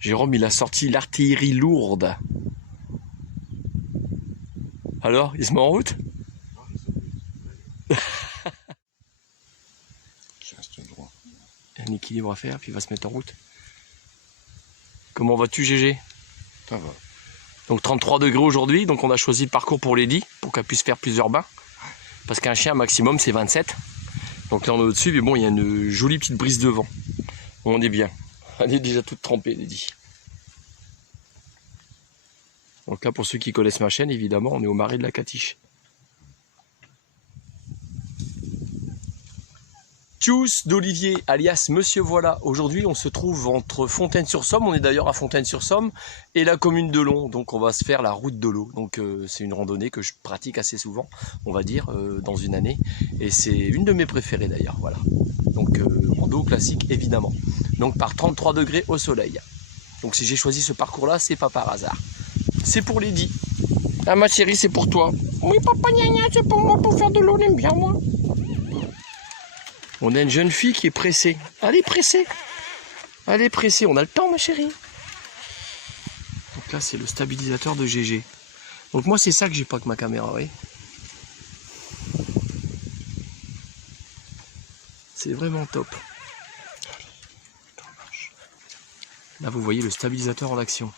Jérôme, il a sorti l'artillerie lourde. Alors, il se met en route? Je reste droit. Il y a un équilibre à faire, puis il va se mettre en route. Comment vas-tu, GG? Ça va. Donc 33 degrés aujourd'hui, donc on a choisi le parcours pour Lady, pour qu'elle puisse faire plusieurs bains. Parce qu'un chien maximum c'est 27. Donc là on est au-dessus, mais bon, il y a une jolie petite brise de vent. On est bien. Elle est déjà toute trempée, Lady. Donc là, pour ceux qui connaissent ma chaîne, évidemment, on est au marais de la Catiche. Tchuss d'Olivier, alias Monsieur Voilà. Aujourd'hui, on se trouve entre Fontaine-sur-Somme. On est d'ailleurs à Fontaine-sur-Somme et la commune de Long. Donc, on va se faire la route de l'eau. Donc, c'est une randonnée que je pratique assez souvent, on va dire, dans une année. Et c'est une de mes préférées d'ailleurs. Voilà. Donc, rando classique, évidemment. Donc, par 33 degrés au soleil. Donc, si j'ai choisi ce parcours-là, c'est pas par hasard. C'est pour Lady. Ah, ma chérie, c'est pour toi. Oui, papa, gna gna, c'est pour moi, pour faire de l'eau, on aime bien, moi. On a une jeune fille qui est pressée. Elle est pressée. Elle est pressée. On a le temps, ma chérie. Donc là, c'est le stabilisateur de GG. Donc moi, c'est ça que j'ai pas avec ma caméra, oui. C'est vraiment top. Là, vous voyez le stabilisateur en action.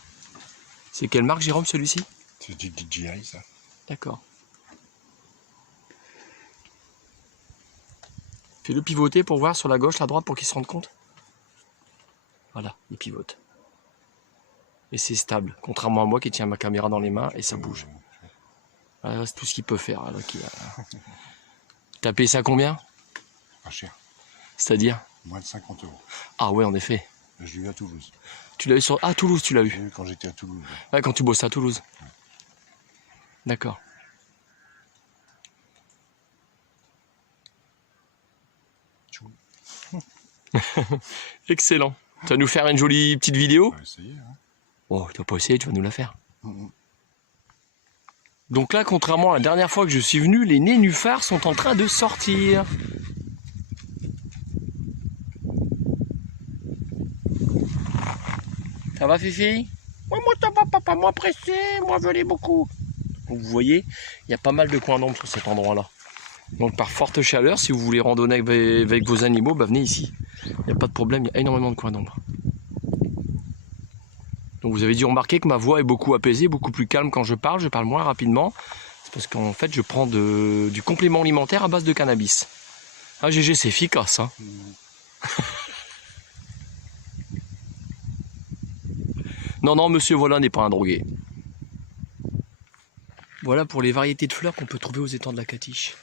C'est quelle marque, Jérôme, celui-ci? C'est du DJI, ça. D'accord. Fais-le pivoter pour voir sur la gauche, la droite, pour qu'il se rende compte. Voilà, il pivote. Et c'est stable, contrairement à moi qui tiens ma caméra dans les mains et ça bouge. Voilà, c'est tout ce qu'il peut faire. T'as payé ça combien? Pas cher. C'est-à-dire? Moins de 50 €. Ah ouais, en effet. Je l'ai vu à Toulouse. Tu l'as eu sur... Ah, Toulouse, tu l'as J'ai eu. vu quand j'étais à Toulouse. Ouais, quand tu bossais à Toulouse. D'accord. Excellent. Tu vas nous faire une jolie petite vidéo? On va essayer, hein. Oh, tu vas pas essayer, tu vas nous la faire. Donc là, contrairement à la dernière fois que je suis venu, les nénuphars sont en train de sortir. Ça va, Fifi? Oui, moi ça va, papa, moi pressé, moi je l'ai beaucoup. Donc, vous voyez, il y a pas mal de coins d'ombre sur cet endroit-là. Donc par forte chaleur, si vous voulez randonner avec vos animaux, bah, venez ici. Il n'y a pas de problème, il y a énormément de coins d'ombre. Donc vous avez dû remarquer que ma voix est beaucoup apaisée, beaucoup plus calme quand je parle moins rapidement. C'est parce qu'en fait je prends du complément alimentaire à base de cannabis. Ah GG, c'est efficace, hein. Non, non, monsieur Voilà n'est pas un drogué. Voilà pour les variétés de fleurs qu'on peut trouver aux étangs de la Catiche.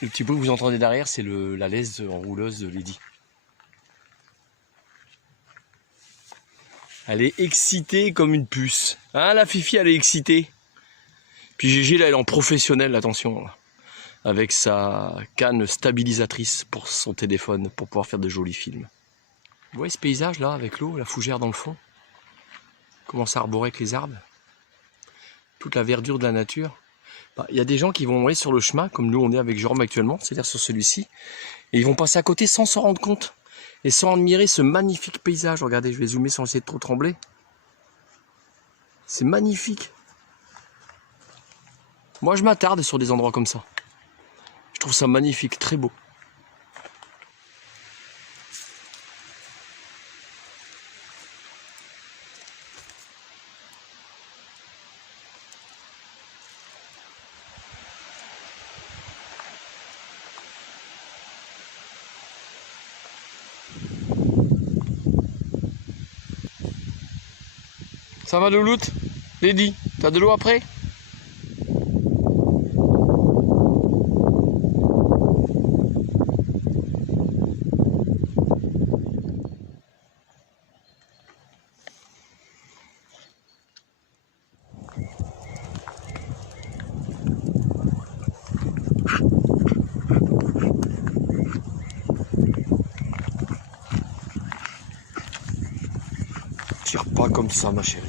Le petit bruit que vous entendez derrière, c'est la laisse enrouleuse de Lady. Elle est excitée comme une puce. Hein, la Fifi, elle est excitée. Puis GG, là, elle est en professionnel, attention. Là, avec sa canne stabilisatrice pour son téléphone, pour pouvoir faire de jolis films. Vous voyez ce paysage là, avec l'eau, la fougère dans le fond? Comment ça arborait avec les arbres? Toute la verdure de la nature. Il y a des gens qui vont aller sur le chemin, comme nous on est avec Jérôme actuellement, c'est-à-dire sur celui-ci, et ils vont passer à côté sans s'en rendre compte, et sans admirer ce magnifique paysage. Regardez, je vais zoomer sans essayer de trop trembler. C'est magnifique. Moi je m'attarde sur des endroits comme ça. Je trouve ça magnifique, très beau. Ça va, Louloute? Lady, t'as de l'eau après? Tire pas comme ça, ma chérie.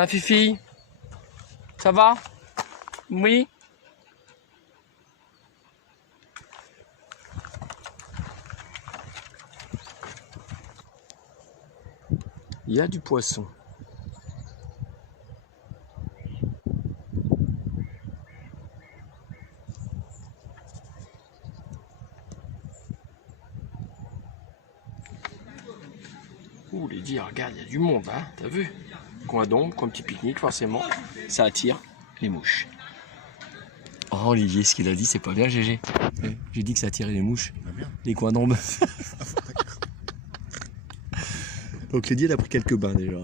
Hein, Fifi? Ça va? Oui? Il y a du poisson. Ouh, les dire, regarde, il y a du monde, hein, t'as vu? Coin d'ombre, coin petit pique-nique, forcément, ça attire les mouches. Oh, Olivier, ce qu'il a dit, c'est pas bien, GG. J'ai dit que ça attirait les mouches, les coins d'ombre. Donc, Lydie, elle a pris quelques bains déjà.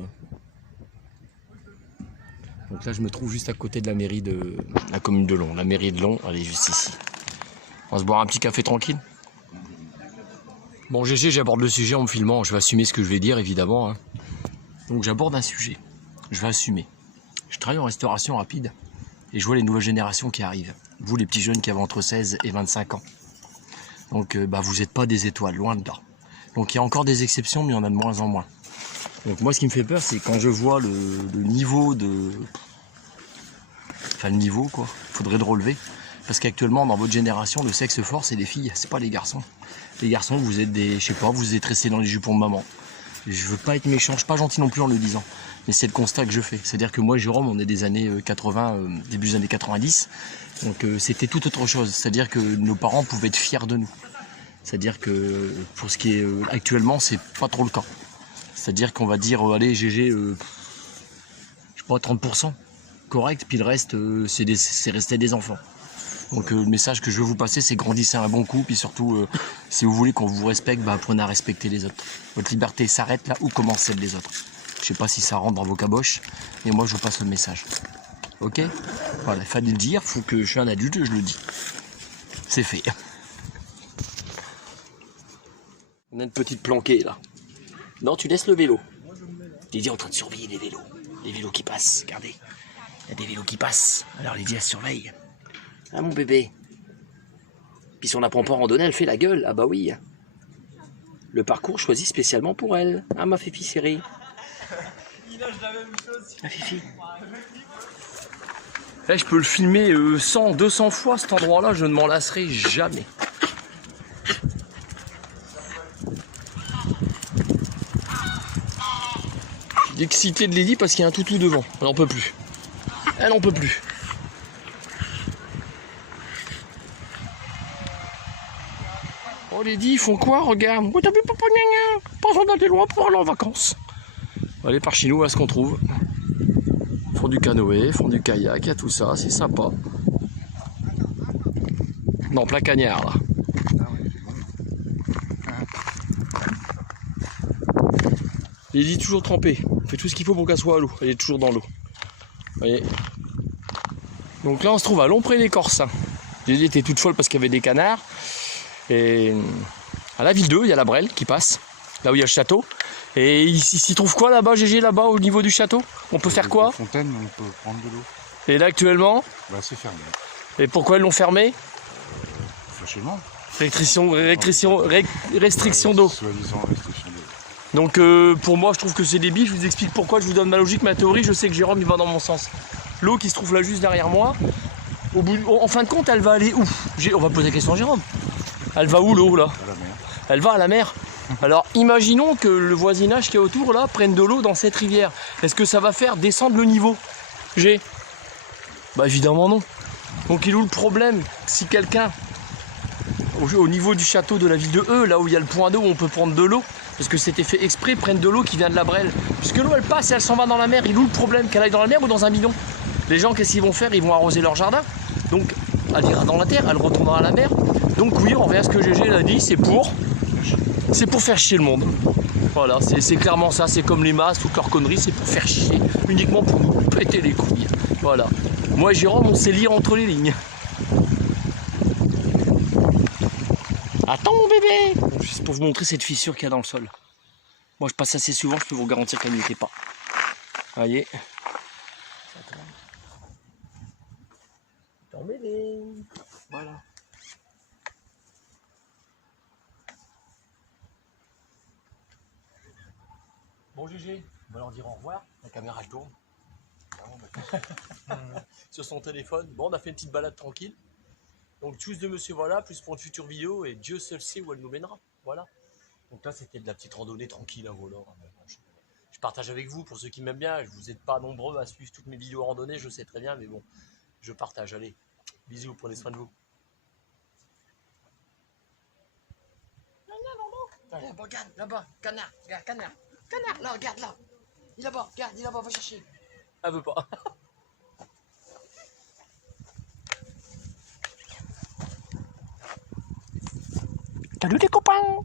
Donc là, je me trouve juste à côté de la mairie de la commune de Long. La mairie de Long, elle est juste ici. On va se boire un petit café tranquille. Bon, GG, j'aborde le sujet en me filmant. Je vais assumer ce que je vais dire, évidemment. Hein. Donc, j'aborde un sujet. Je vais assumer. Je travaille en restauration rapide et je vois les nouvelles générations qui arrivent. Vous, les petits jeunes qui avez entre 16 et 25 ans. Donc, vous n'êtes pas des étoiles, loin de là. Donc, il y a encore des exceptions, mais il y en a de moins en moins. Donc, moi, ce qui me fait peur, c'est quand je vois le niveau de... Enfin, le niveau, quoi. Il faudrait le relever. Parce qu'actuellement, dans votre génération, le sexe fort, c'est les filles, c'est pas les garçons. Les garçons, vous êtes des... Je sais pas, vous êtes tressés dans les jupons de maman. Je veux pas être méchant, je suis pas gentil non plus en le disant. Mais c'est le constat que je fais. C'est-à-dire que moi et Jérôme, on est des années 80, début des années 90. Donc c'était tout autre chose. C'est-à-dire que nos parents pouvaient être fiers de nous. C'est-à-dire que pour ce qui est actuellement, c'est pas trop le cas. C'est-à-dire qu'on va dire, allez, GG, je sais pas, 30%. Correct, puis le reste, c'est resté des enfants. Donc le message que je veux vous passer, c'est grandissez un bon coup, puis surtout, si vous voulez qu'on vous respecte, apprenez à respecter les autres. Votre liberté s'arrête là où commence celle des autres. Je sais pas si ça rentre dans vos caboches, mais moi je vous passe le message. Ok? Voilà, il fallait le dire, faut que je suis un adulte, je le dis. C'est fait. On a une petite planquée là. Non, tu laisses le vélo. Lydie est en train de surveiller les vélos. Les vélos qui passent, regardez. Il y a des vélos qui passent. Alors Lydie, elle surveille. Ah mon bébé. Puis si on n'apprend pas à randonner, elle fait la gueule. Ah bah oui. Le parcours choisi spécialement pour elle. Ah ma Fifi chérie. Ah Fifi. Là, je peux le filmer 100, 200 fois cet endroit-là, je ne m'en lasserai jamais. Je suis excité de Lydie parce qu'il y a un toutou devant. Elle n'en peut plus. Elle n'en peut plus. Oh Lydie, ils font quoi? Regarde. Oh, t'as vu papa gna gna. Pas besoin d'aller loin pour aller en vacances. Allez, par chez nous, à ce qu'on trouve. Ils font du canoë, font du kayak, il y a tout ça, c'est sympa. Non, plein cagnard là. Lydie toujours trempée. On fait tout ce qu'il faut pour qu'elle soit à l'eau. Elle est toujours dans l'eau. Vous voyez. Donc là, on se trouve à Lompré-les-Corsins. Lydie était toute folle parce qu'il y avait des canards. Et à la ville 2, il y a la Brelle qui passe. Là où il y a le château. Et il s'y trouve quoi là-bas, GG, là-bas, au niveau du château? On peut faire quoi? Fontaine, on peut prendre de l'eau. Et là, actuellement? Bah, c'est fermé. Et pourquoi ils l'ont fermé? Facilement. Restriction d'eau. Soi-disant restriction d'eau. Donc pour moi, je trouve que c'est débile. Je vous explique pourquoi. Je vous donne ma logique, ma théorie. Je sais que Jérôme, il va dans mon sens. L'eau qui se trouve là juste derrière moi, en fin de compte, elle va aller où? On va poser la question à Jérôme. Elle va où l'eau là? À la mer. Elle va à la mer. Alors imaginons que le voisinage qui est autour là prenne de l'eau dans cette rivière. Est-ce que ça va faire descendre le niveau? Bah évidemment non. Donc il est où le problème? Si quelqu'un au niveau du château de la ville de E, là où il y a le point d'eau où on peut prendre de l'eau, parce que c'était fait exprès, prennent de l'eau qui vient de la Brelle. Puisque l'eau elle passe et elle s'en va dans la mer, il est où le problème? Qu'elle aille dans la mer ou dans un bidon? Les gens, qu'est-ce qu'ils vont faire? Ils vont arroser leur jardin. Donc elle ira dans la terre, elle retournera à la mer. Donc oui, on revient à ce que GG l'a dit, c'est pour faire chier le monde. Voilà, c'est clairement ça, c'est comme les masses, toutes leurs conneries, c'est pour faire chier, uniquement pour nous péter les couilles. Voilà. Moi et Jérôme, on sait lire entre les lignes. Attends mon bébé! Juste pour vous montrer cette fissure qu'il y a dans le sol. Moi je passe assez souvent, je peux vous garantir qu'elle n'y était pas. Voyez. Attends bébé. Voilà. Bon GG, on va leur dire au revoir. La caméra je tourne. sur son téléphone. Bon, on a fait une petite balade tranquille. Donc, tous de monsieur, voilà, plus pour une future vidéo, et Dieu seul sait où elle nous mènera. Voilà. Donc là, c'était de la petite randonnée tranquille à volant. Je partage avec vous, pour ceux qui m'aiment bien. Vous n'êtes pas nombreux à suivre toutes mes vidéos randonnées, je sais très bien, mais bon, je partage. Allez, bisous, prenez soin de vous. Allez, regarde, là-bas, canard, regarde, canard, canard, là, regarde, là. Il est là-bas, regarde, il est là-bas, va chercher. Elle veut pas. Salut les copains!